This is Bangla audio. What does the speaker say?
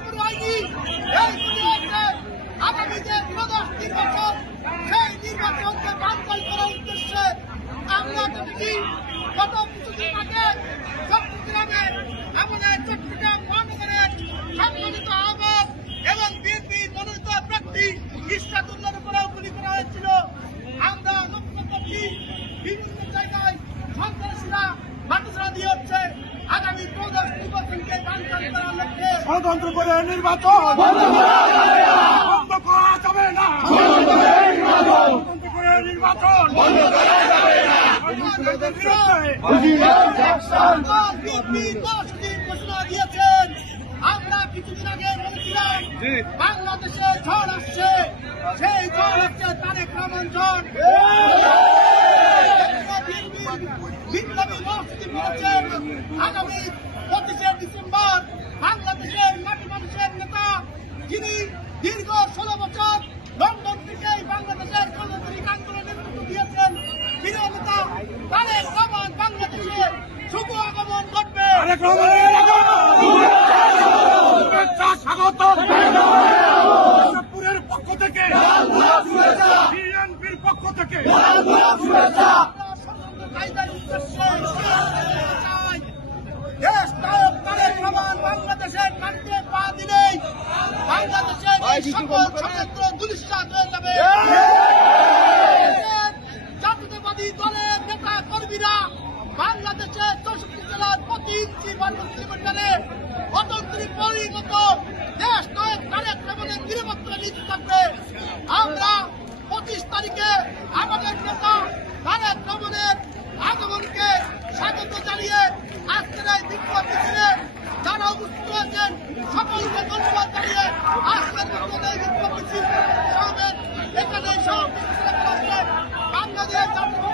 উপরে হয়নি। এই প্রতিবাদে আগামী যে ত্রয়োদশ নির্বাচন, সেই নির্বাচনকে বানচাল করার উদ্দেশ্যে আমরা দেখেছি গত কিছুদিন আগে চট্টগ্রামে আমাদের চট্টগ্রাম মহানগরের সম্মানিত আহ্বায়ক এবং বিএনপি মনোনীত প্রার্থী ইশরাতুল্লাহর উপরেও গুলি করা হয়েছিল। আমরা লক্ষ্য করছি বিভিন্ন জায়গায় সন্ত্রাসীরা মাটিছড়া দিয়ে হচ্ছে। আগামী ত্রয়োদশ নির্বাচনকে বানচাল করার লক্ষ্যে স্বতন্ত্র করে নির্বাচন বন্ধ করা যাবে না। স্বতন্ত্র করে নির্বাচন বন্ধ করা যাবে না। বিএনপি 10 দিন ঘোষণা দিয়েছেন। আমরা কিছুদিন আগে বলেছিলাম বাংলাদেশে ঝড় আসছে, সেই ঝড় হচ্ছে তারেক রহমান ঝড়। বিপ্লবী মসজিদ বলেছেন আগামী 25শে ডিসেম্বর বাংলাদেশের মাটি মানুষের নেতা, যিনি দীর্ঘ 16 বছর লন্ডন থেকে বাংলাদেশের গণতান্ত্রিক আন্দোলনের নেতৃত্ব দিয়েছেন, প্রিয় নেতা তারেক রহমান বাংলাদেশে শুভ আগমন ঘটবে। স্বাগতের পক্ষ থেকে বিএনপির পক্ষ থেকে দেশ নায়ক তারেক রহমান বাংলাদেশের মাটিতে পা দিলেই বাংলাদেশের এই সকল ষড়যন্ত্র ধূলিসাৎ হয়ে যাবে। জাতীয়তাবাদী দলের নেতা কর্মীরা বাংলাদেশের 64 জেলার প্রতি ইঞ্চি মন্ডলে গণতন্ত্রী পরিণত দেশ নায়ক তারেক রহমানের নিরাপত্তা নিতে থাকবে। আমরা 25 তারিখে আমাদের নেতা তারেক রহমানের আগমনকে স্বাগত জানিয়ে আজকের এই বিক্ষোভ মিছিলে যারা উপস্থিত হয়েছেন সকলকে ধন্যবাদ জানিয়ে আজকের এই বিক্ষোভ মিছিল সমাবেশ এখানে বাংলাদেশ জাতীয়